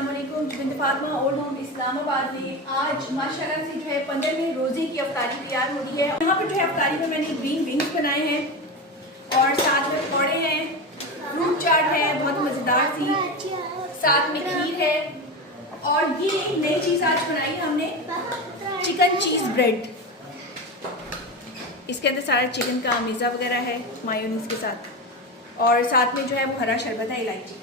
अस्सलाम वालेकुम। Bint Fatima old home Islamabad में आज माशाल्लाह से जो है 15वीं रोज़े की अफ्तारी तैयार हो रही है। यहाँ पर जो है अफ्तारी में मैंने ग्रीन विंग्स बनाए हैं और साथ में पकौड़े हैं, फ्रूट चाट है बहुत मज़ेदार सी, साथ में खीर है और ये एक नई चीज़ आज बनाई है हमने, चिकन चीज़ ब्रेड। इसके अंदर सारा चिकन का मिज़ा वगैरह है मायोनीज़ के साथ और साथ में जो है वो हरा शरबत है इलायची।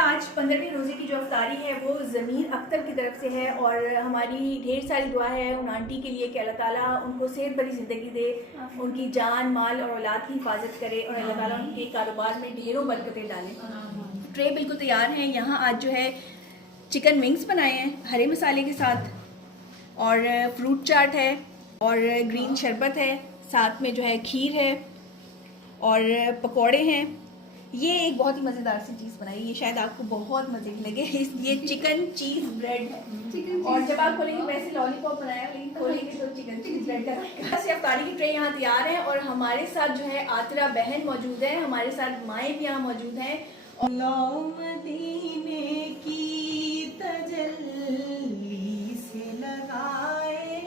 आज 15वीं रोज़े की जो अफ्तारी है वो ज़मीर अख्तर की तरफ से है और हमारी ढेर सारी दुआ है उन आंटी के लिए कि अल्लाह ताला उनको सेहत भरी ज़िंदगी दे, उनकी जान माल और औलाद की हिफाजत करे और अल्लाह ताला उनके कारोबार में ढेरों बरकतें डालें। ट्रे बिल्कुल तैयार हैं। यहाँ आज जो है चिकन विंग्स बनाए हैं हरे मसाले के साथ और फ्रूट चाट है और ग्रीन शरबत है, साथ में जो है खीर है और पकौड़े हैं। ये एक बहुत ही मज़ेदार सी चीज़ बनाई, ये शायद आपको बहुत मज़े की लगे। ये चिकन चीज़ ब्रेड है और जब आप खोलेंगे वैसे लॉलीपॉप बनाया लेकिन खोलेंगे तो चिकन चीज़ ब्रेड का। से अफ्तारी की ट्रे यहाँ तैयार है और हमारे साथ जो है आतिरा बहन मौजूद है, हमारे साथ माएँ भी यहाँ मौजूद हैं। मदीने की तजल्ली से लगाए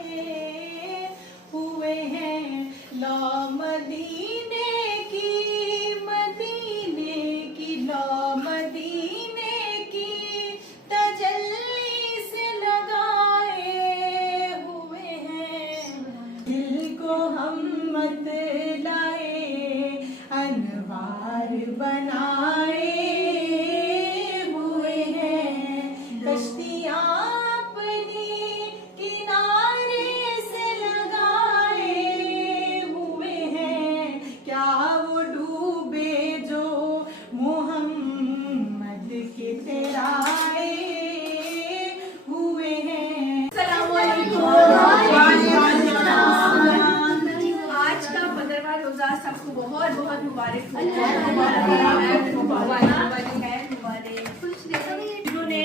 हुए हैं, लो मदीने की तजल्ली से लगाए हुए हैं, दिल को हम मत लाए अनवार बनाए हुए हैं, कश्तियाँ अपनी किनारे से लगाए हुए हैं, क्या वो डूबे जो मोहम्मद के तेराए हुए हैं। आज का 15वां रोज़ा सबको बहुत बहुत मुबारक हो। जिन्होंने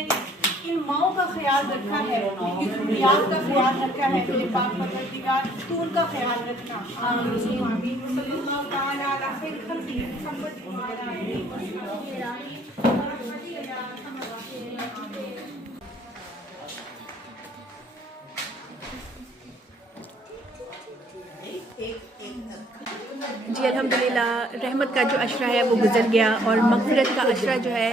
इन माओं का ख्याल रखा है, इनकी ज़ुर्रियात का ख्याल रखा है, मेरे पाक परवरदिगार तो उनका ख्याल रखना। आमीन। सल्लल्लाहु तआला अला खैर खल्क़ी मुहम्मद व अला आलिहि व सल्लम। जी अल्हम्दुलिल्लाह, रहमत का जो अशरा है वो गुज़र गया और मग़फ़िरत का अशरा जो है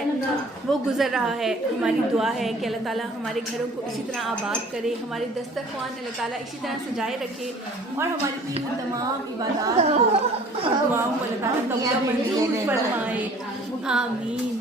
वो गुज़र रहा है। हमारी दुआ है कि अल्लाह ताला हमारे घरों को इसी तरह आबाद करे, हमारे दस्तरख़्वान अल्लाह ताला इसी तरह सजाए रखे और हमारी तमाम इबादत को और दुआओं को अल्लाह ताला कबूल मंजूर फरमाए। आमीन।